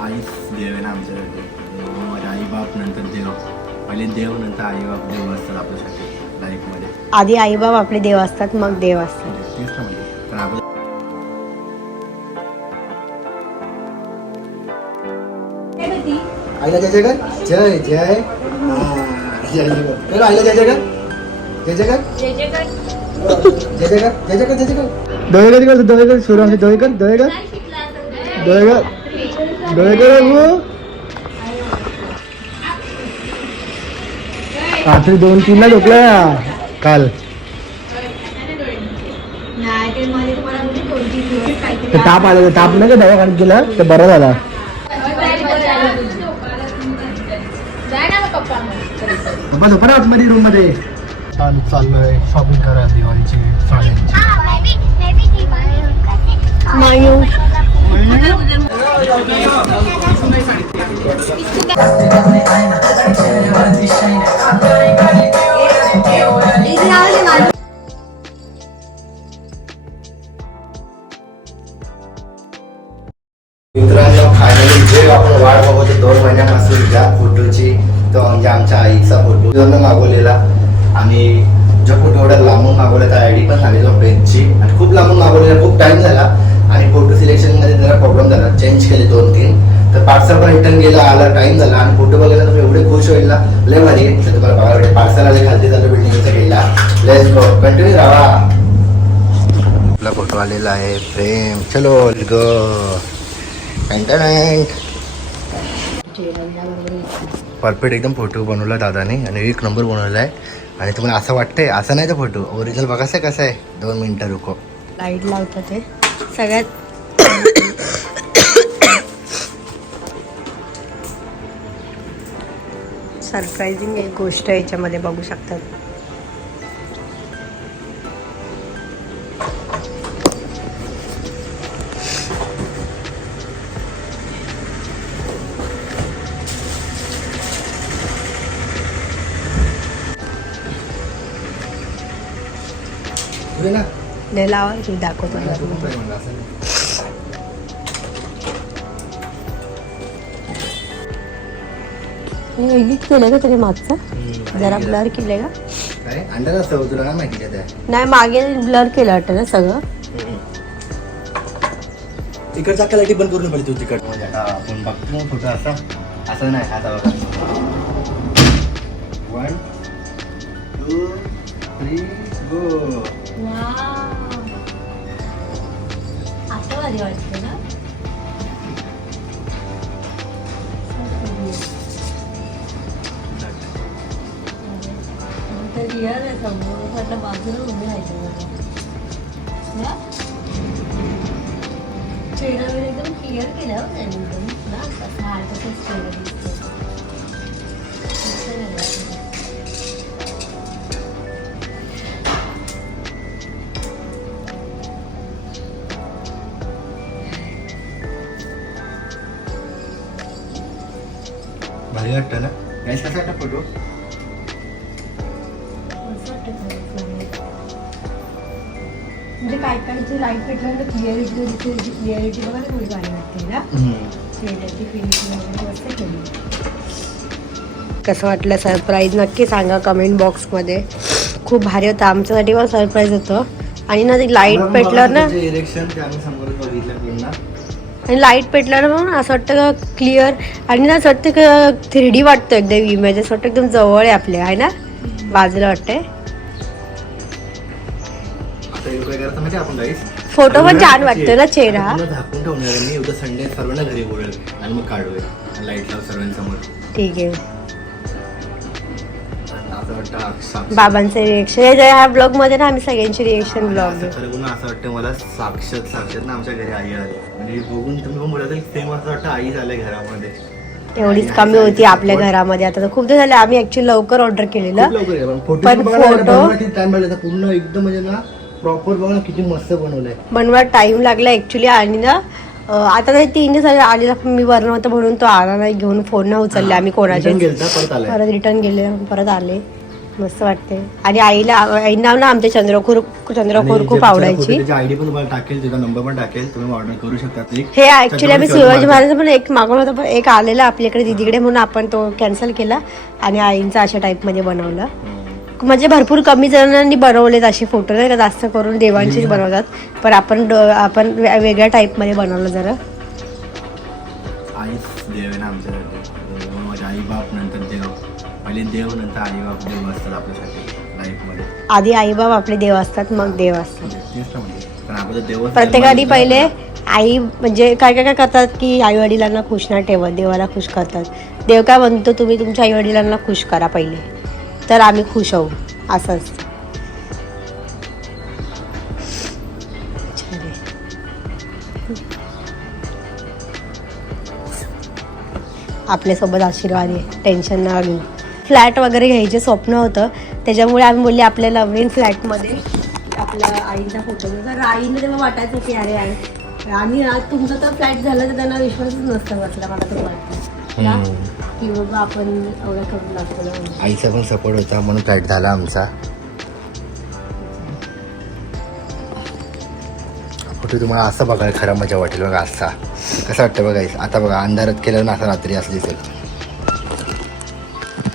आईच देव आहे ना आमच्यासाठी आई बाप नंतर देव. पहिले देव नंतर आई बाप देव असतात आपल्यासाठी लाईफमध्ये. आधी आईबाप आपले देव असतात मग देव असतात. तेच ना म्हणजे पण आपलं आईला जय जय कर जय जय. हा, जय जय कर कर आईला जय जय कर जय जय कर जय जय कर जय जय कर जय जय कर जय जय कर डोळे कर कर डोळे कर सुरू डोळे कर डोळे कर डोळे रात्री दोन तीनला झोपला काल. ते ताप आला ते ताप नाही का दवाखान्यात गेला? ते बरं झाला. पप्पा झोपा ना आतमध्ये रूममध्ये चालू चाललोय. शॉपिंग करा दिवाळीची साड्यांची. Thank you. तर रिटर्न गेला आला टाइम झाला. आणि फोटो बघायला तुम्ही एवढे खुश होईल ना. लय भारी आहे. तर तुम्हाला बघायला भेटेल. पार्सल आले खालती झालं बिल्डिंगचा गेला. लेट्स गो कंटिन्यू राहा आपला फोटो आलेला आहे. प्रेम चलो गो परफेक्ट एकदम फोटो बनवला दादाने. आणि एक नंबर बनवला आहे. आणि तुम्हाला असं वाटतंय असं नाही तर फोटो ओरिजिनल बघायचं कसं आहे. दोन मिनिटं रुको. लाइट लावतात ते. सगळ्यात सरप्राइझिंग एक गोष्ट याच्यामध्ये बघू शकतात. लावा दाखवतो. एडिट केलं का तरी मागचं. जरा ब्लर केलं का? काय अंडर असतं तुला काय माहिती का त्या नाही मागे ब्लर केलं वाटतं ना सगळं. तिकडचा लाईटी बंद करून तिकड. म्हणजे आता आपण बघतो फोटो असा. असं नाही आता बघा वन टू थ्री गो वाटतं ना? रिअल आहे समोर म्हटलं बाजूला उभे राहायचं चेहरा वगैरे एकदम क्लिअर केला हो एकदम ना तसा हा तसाच चेहरा दिसतो भारी वाटतं ना? गॅस कसा वाटतं फोटो काय लाइट पेटल्यानंतर क्लिअरिटी दिसते क्लिअरिटी बघा ना थोडी भारी वाटते ना फिनिशिंग वगैरे मस्त केली. कसं वाटलं सरप्राईज नक्की सांगा कमेंट बॉक्समध्ये खूप भारी होतं. आमच्यासाठी पण सरप्राईज होतं. आणि ना ते लाइट पेटल्यावर ना आणि लाइट पेटल्यावर पण असं वाटतं का क्लिअर आणि ना असं वाटतं का थ्री डी वाटतं एकदम इमेज असं वाटतं एकदम जवळ आहे आपल्या आहे ना? बाजूला वाटतंय. फोटो पण छान वाटतो ना चेहरा. झाकून ठेवणार आहे मी. उद्या संडे सर्वांना घरी बोलेल आणि मग काढूया. लाइट लाव सर्वांसमोर. ठीक आहे. बाबांचे रिएक्शन ह्या ब्लॉगमध्ये ना आम्ही सगळ्यांची रिएक्शन ब्लॉग असं वाटतं मला साक्षात साक्षात ना आमच्या घरी आई आली. म्हणजे बघून तुम्ही बोलत सेम असं वाटतं आई झालंय घरामध्ये. एवढीच कमी होती आपल्या घरामध्ये. आता तर खूप दिवस झाले आम्ही ऍक्च्युली लवकर ऑर्डर केलेलं. पण फोटो पूर्ण एकदम म्हणजे ना प्रॉपर बघा ना किती मस्त बनवलंय. बनवा टाइम लागला ऍक्च्युली आणि ना अं, आता ते तीन दिवस झाले आलेला पण मी वरण होतं म्हणून तो आला नाही घेऊन फोन नाही उचलले आम्ही कोणाचे Return गेलता परत आलाय. परत रिटर्न गेले परत आले. मस्त वाटते. आणि आईला आईना ना आमच्या चंद्रखोर चंद्रखोर खूप आवडायची. आयडी पण तुम्हाला टाकेल नंबर पण टाकेल तुम्ही ऑर्डर करू शकता ती. हे ऍक्च्युली आम्ही शिवाजी महाराज पण एक मागवलं होतं पण एक आलेला आपल्याकडे दीदीकडे म्हणून आपण तो कॅन्सल केला आणि आईंचा अशा टाईपमध्ये बनवलं. म्हणजे भरपूर कमी जणांनी बनवलेत असे फोटो नाही का? जास्त करून देवांचेच बनवतात. पण आपण आपण वेगळ्या टाईपमध्ये बनवलं जरा. आईच देव आहे ना आमच्यासाठी अं, माझे आई बाप नंतर देव. पहिले देव नंतर आई बाप देव असतात आपल्यासाठी लाईफमध्ये आधी आईबाप आपले देव असतात मग देव असतात. तेच ना म्हणजे. कारण आपण देव प्रत्येकाने पहिले आई म्हणजे काय काय काय करतात की आई वडिलांना खुश नाही ठेवत देवाला खुश करतात. देव काय म्हणतो तुम्ही तुमच्या आई वडिलांना खुश करा पहिले. तर आम्ही खुश आहोत असंच आपल्यासोबत आशीर्वाद आहे. टेन्शन ना घेऊ. फ्लॅट वगैरे घ्यायचे स्वप्न होतं. त्याच्यामुळे आम्ही बोलले आपल्या नवीन फ्लॅटमध्ये आपल्या आईचा फोटो तर आईने तेव्हा वाटायचं की अरे आई आणि आज तुमचा तर फ्लॅट झाला तर त्यांना विश्वासच नसतं म्हटलं मला तर वाटतं. की बाबा आपण एवढं म्हणून. आईचा पण सपोर्ट होता म्हणून फ्लॅट झाला आमचा. फोटो तुम्हाला असं बघायला खरं मजा वाटेल बघा असा. कसं वाटतं बघा. आता बघा अंधारात केलं ना असं रात्री असं दिसेल.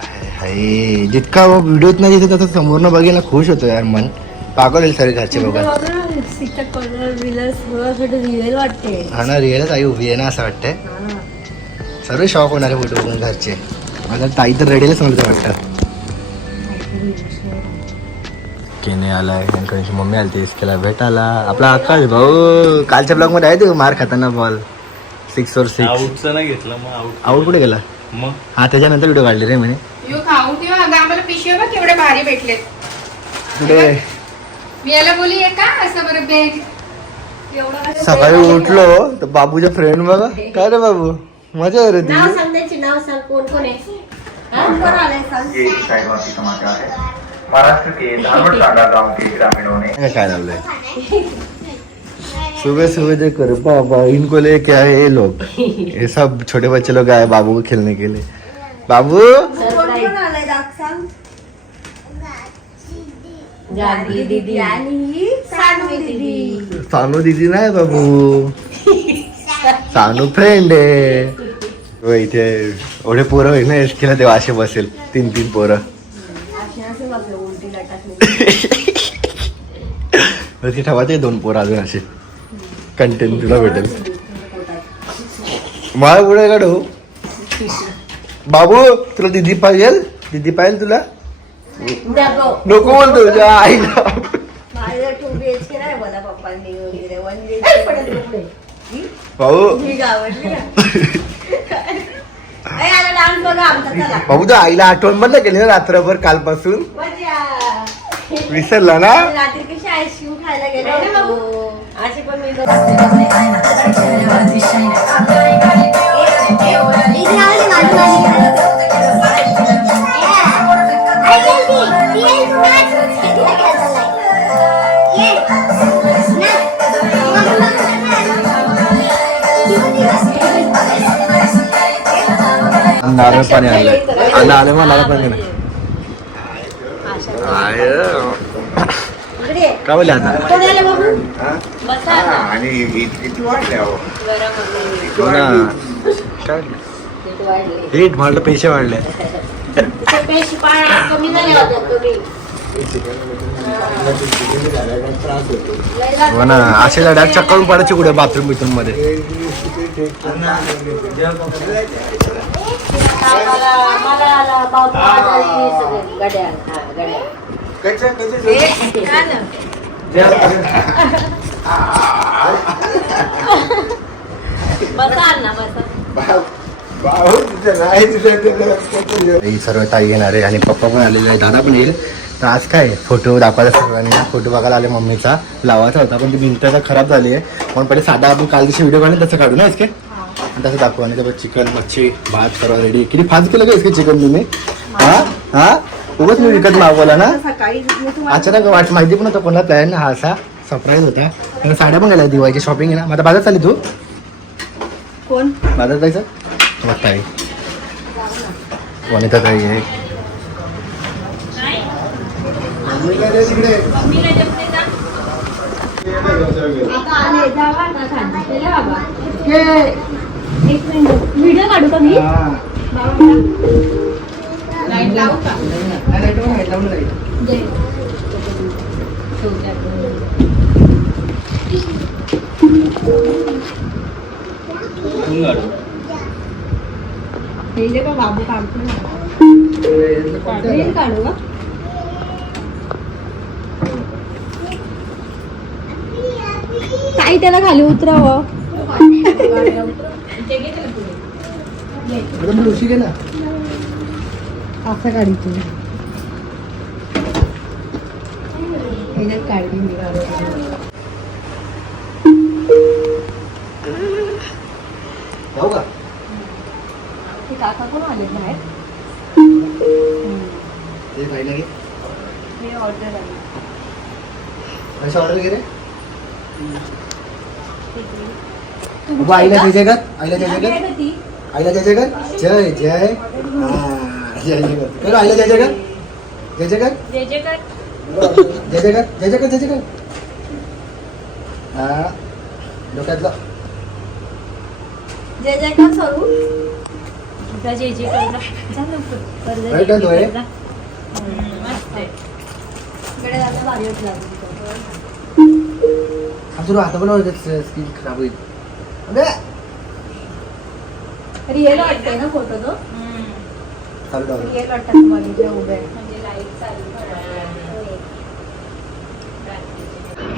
हाय, हाय. जितका व्हिडिओत नाही दिसत तसं समोरनं बघेल ना खुश होतो यार मन. पागल होईल सगळे घरचे बघा. हा ना रिअलच आई उभी आहे ना असं वाटतंय. हा. सर्व शॉक होणारे फोटो बघून घरचे. माझा ताई तर रेडीलाच म्हणतो वाटतं. केने आलाय यांकडे मम्मी आली ती केला भेटायला. आपला आकाश भाऊ कालच्या ब्लॉगमध्ये आहे ते मार खाताना बॉल सिक्स वर सिक्स आऊटचं नाही घेतलं मग आऊट आऊट कुठे गेला? मग? हा त्याच्यानंतर व्हिडिओ काढले रे म्हणे यो खाऊ किंवा अगं आम्हाला पिशव्या बघ केवढे भारी भेटले कुठे? मी याला बोली आहे का असं बरं बॅग सकाळी उठलो तर बाबूच्या फ्रेंड बघा. काय रे बाबू? मज़ा आहे रे ती नाव सांग त्याची नाव सांग कोण कोण आहे हा? कोण आलंय सांग महाराष्ट्र के धानवडसांगा गाँव के ग्रामीणों ने काय काय लावलंय सुबह सुबह जो कर बाबा इनको ले क्या है ये लोग। ये सब छोटे बच्चे लोग आए बाबू को खेलने के लिए। बाबू? कोण कोण आलंय दाख सांग गादी दीदी। आणि सानू दीदी। सानू दीदी। नाही बाबू। सानू फ्रेंड आहे इथे एवढे पोरं ना एसटीला तेव्हा असे बसेल. तीन तीन पोरं. टाकली वरती ठेवायचे दोन पोरं अजून असे. कंटेंट तुला भेटेल. मला पुढे काढू. बाबू तुला दिदी पाहिजे दिदी पाहिजे तुला? नको बोलतो तुझ्या आईला माझं टू बी एच के नाही मला पप्पांनी वगैरे वन बी एच के पडेल पुढे भाऊ. मी आवडली ना आता डान्स बघा आमचा चला. बाबू तू आईला आठवण पण नाही केली ना रात्रभर कालपासून? विसरला ना? रात्री कशी आईस्क्रीम खायला नारळ पाणी आणलंय आलं आलं मग नारळ पाणी बोलले आता. आणि वाढले. हो ना काय म्हणलं पैसे वाढले हो ना असे लढ्यात चक्करून पडायचे कुठे बाथरूम बिथरूममध्ये सर्व ताई येणार आहे आणि पप्पा पण आलेले आहे दादा पण येईल तर आज काय फोटो दाखवायला सर्वांनी फोटो बघायला आले मम्मीचा. लावायचा होता पण ती भिंत आता खराब झाली आहे. पण पहिले साधा आपण काल दिवशी व्हिडिओ काढले तसं काढू ना इसके? आणि तसं दाखवू आणि त्याच्यात चिकन मच्छी भात सर्व रेडी किती फास्ट केलं का इसके चिकन तुम्ही? हा? हा? उगाच मी विकत मागवला ना. अचानक वाट माहिती पण होतं कोणाला प्लॅन हा असा सरप्राईज होता. आणि साड्या पण गेल्या दिवाळीची शॉपिंग आहे ना. आता बाजार चालली तू? कोण? बाजार जायचं? मग ताई वनिता ताई आहे. मम्मीला दे तिकडे आता आले जावा आता खाली चला बाबा एक मिनिट व्हिडिओ काढू का मी लाइट लावू का दे. हे जे बघ बाबू काढतो ना रील काढू का ताई त्याला खाली उतरावं. ते असं काढतो ह्याच्यात काढली मी. जाऊ का? ते काका कोण आले बाहेर? ते पाहिलं हे ऑर्डर आली. पैसे ऑर्डर घे बाबा आईला जय जय कर आईला जय जय ती आईला जय जय कर जय जय. हा, जय जय. कर आईला जय जय कर जय जय कर जे जे कर जय जय कर जय जय कर जय जय हा डोक्यातलं. जय जय कर जा. जा लवकर. कर जा, Right जे जे hand way. कर जा. हम्म, मस्त आहे. कडे जाता भारी वाटलं हात पण स्किन खराब होईल अबे, रिअल वाटतंय ना फोटो तो हम्म. चालू ठेव. रिअल वाटतं तुम्हाला इथे उभे आहे. म्हणजे लाइट चालू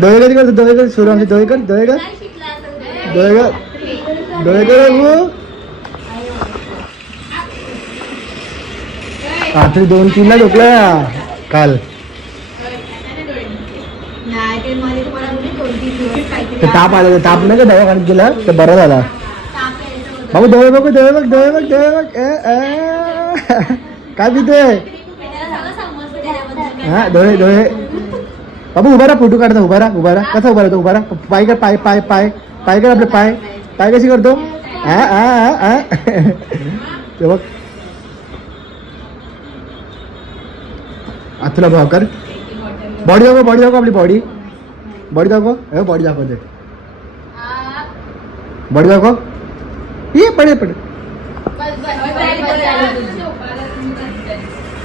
डोळे कधी करतो डोळे कर सुरू आमचे डोळे कर डोळे कर डोळे कर डोळे कर बाबू रात्री दोन तीनला झोपला काल ते ताप आला ताप नाही का दवाखान्यात गेला तर बरा झाला. बाबू डोळे बघू डोळे बघ डोळे बघ डोळे बघ. ए, ए. काय समजतं हा डोळे डोळे. बाबू उभा राहा फ़ोटो काढता उभा राहा उभा राहा. कसा उभा राहतो? उभा राहा. पाय कर पाय पाय पाय. पाय कर आपले पाय. पाय कशी करतो? हा हा हा ते बघ. आतला भाव कर. बॉडी दाखव बॉडी दाखव आपली बॉडी बॉडी दाखव हे बॉडी दाखवते बॉडी दाखव ये पडे पडे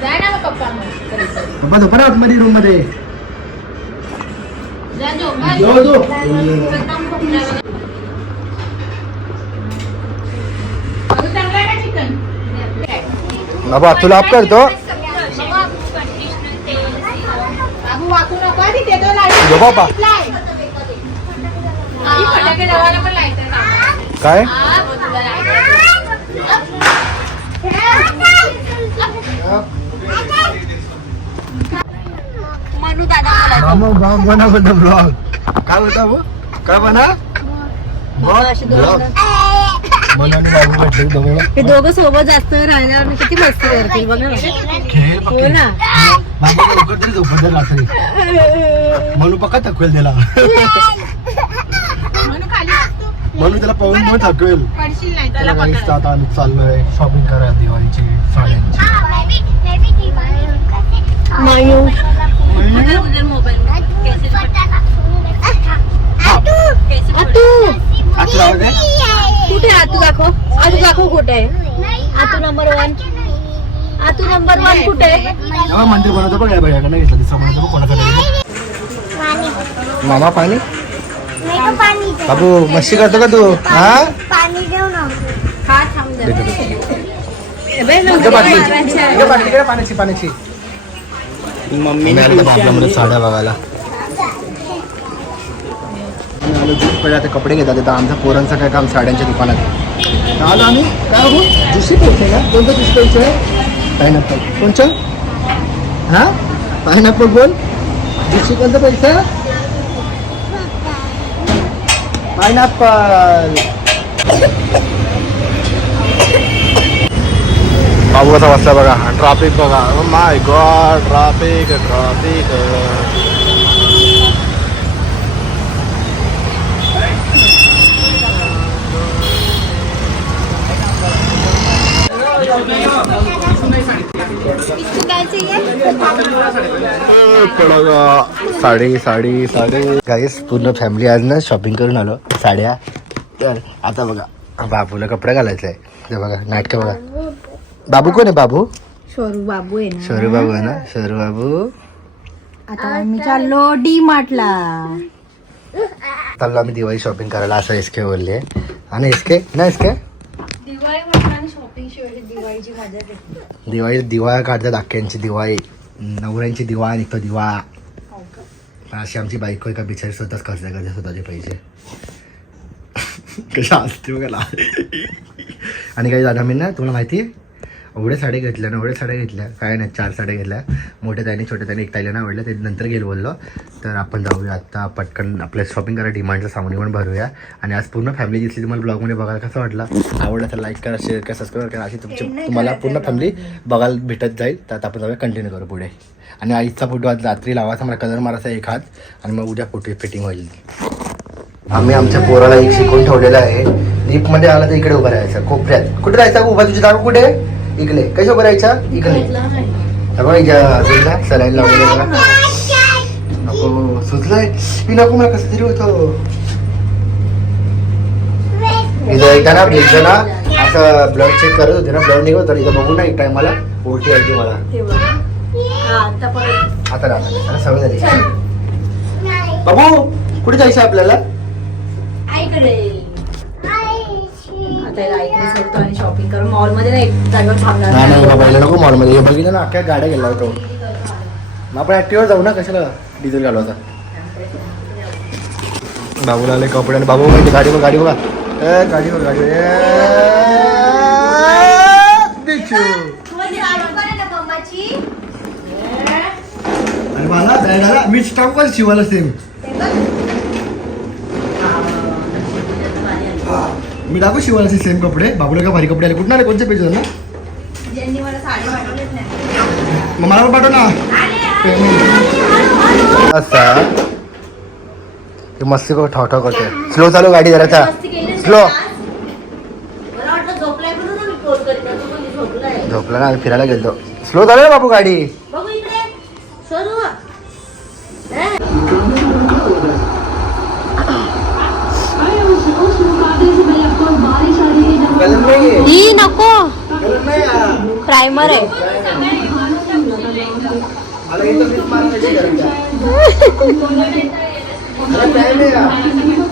जाय ना मग पप्पा मग कधीतरी. पप्पा झोपा ना आतमध्ये रूममध्ये जा झोपा. जो जो एकदम खोकला. अगं चांगलं आहे का चिकन बाबा तुला आप करतो लाईटर लावा. काय? बना बना ब्लॉग काय होता काय बना? बाबू भेटले दोघं हे दोघं सोबत जास्त राहिल्यावर मी किती मस्ती करतील बघा ना. खेळ हो पक्के ना. बाबा लवकर तरी झोपत जा रात्री. म्हणून पक्का थकवेल त्याला. म्हणून खाली असतो. म्हणून त्याला पाहून मग थकवेल. पडशील नाही त्याला त्याला काहीच पकड. आता आम्ही चाललोय. शॉपिंग करायला दिवाळीची साड्यांची. मायू. मोबाईल कैसे आतू काय कुठे आहे? आतू दाखव. आतू दाखव कुठे आहे? आतू नंबर वन आतू नंबर वन कुठे आहे? मंदिर बनवतो बघ या बघा नाही घेतलं दिसं बनवतो कोणाकडे मामा पाणी? बाबू मस्ती करतो का तू? हा? पाणी देऊ ना. हा थांब पाण्याची पाण्याची. मम्मी साड्या बघायला. आलो ज्यूस पहिले आता कपडे घेतात आता आमचा पोरांचं काय काम साड्यांच्या दुकानात आहे. आलो आम्ही काय बघू दुसरी पोहोचले का? कोणतं ज्यूस पैसे आहे पायनॅपल. कोणचं हा? पायनॅपल बोल. ज्युसी कोणतं पैसे पायनॅपल. बाबू कसा वाजता बघा ट्राफिक बघा. My god traffic traffic sari sari साडी. गाईस पूर्ण फॅमिली आज ना शॉपिंग करून आलो. साड्या. तर आता बघा बाबूला कपडे घालायचे आहे ते बघा नाटकं बघा. बाबू कोण आहे बाबू? शोरू बाबू आहे ना. शोरू बाबू आहे ना? शोरू बाबू. आता आम्ही चाललो डी मार्टला चाललो आम्ही दिवाळी शॉपिंग करायला असं एस के बोलले आणि एस के ना एस के दिवाळी म्हटलं आणि शॉपिंग शिवाय दिवाळीची मजा दिवाळी दिवाळी काढतात अख्ख्यांची दिवाळी. नवऱ्यांची दिवाळी निघतो दिवाळा पण अशी आमची बायको एका बिचारी स्वतःच खर्च करते स्वतःचे पैसे. कशा असते बघा आणि काही दादा मी ना तुम्हाला माहिती आहे? एवढ्या साड्या घेतल्या ना एवढ्या साड्या घेतल्या. काय नाही चार साड्या घेतल्या. मोठ्या ताईने छोट्या ताईने एक ताईला नाही आवडल्या ते नंतर गेलो बोललो. तर आपण जाऊया आत्ता पटकन आपल्या शॉपिंग करा डिमांडचं सामान पण भरूया. आणि आज पूर्ण फॅमिली दिसली तुम्हाला ब्लॉगमध्ये बघायला. कसं वाटलं? आवडलं तर लाईक करा शेअर करा सबस्क्राईब करा. अशी तुमची तुम्हाला पूर्ण फॅमिली बघायला भेटत जाईल. तर आता आपण जाऊया कंटिन्यू करू पुढे. आणि आईचा फोटो आज रात्री लावायचा मला कलर मारायचा एक हात. आणि मग उद्या फोटो फिटिंग होईल. आम्ही आमच्या पोराला एक शिकवून ठेवलेलं आहे. लिफ्टमध्ये आला तर इकडे उभं राहायचं. कोपऱ्यात. कुठे राहायचा उभा तुझी जागा कुठे? आहे? इकडे. कशी इकडे. हे बघ, सलाईन लावलेलं बघा. नको सुचलाय मी नको मला कसं तरी होतं. इथं एकदा ना असं ब्लड चेक करत होते ना ब्लड निघत तर इथं बघू ना एक टाइम मला. उलटी आली मला. आता राहणार सवय झाली. बाबू कुठे जायचं आपल्याला? आता ऐकलं सोडतो आणि शॉपिंग करून मॉलमध्ये नाही जागेवर थांबणार नाही नाही बाबा याला नको मॉलमध्ये हे बघितलं ना अख्ख्या गाड्या गेला होतो मग आपण ऍक्टिव्हर जाऊ ना कशाला डिझेल घालवायचा बाबूला आले कपडे आणि बाबू माहिती गाडी बघ गाडी बघा. ए, गाडी बघ गाडी ए, बिच्छू. आणि मला मी स्टॉक शिवायला सेम मी टाकू शिवायला सेम कपडे? बाबूला का भारी कपडे आले? कुठं आले? कोणत्या पेज ना? मग मला पण पाठव ना. असा. ते मस्ती करून ठाव ठाव करते स्लो चालू गाडी जराचा स्लो झोपला ना आम्ही फिरायला गेलो स्लो चालू ना बाबू गाडी. ही नको. प्रायमर आहे. मला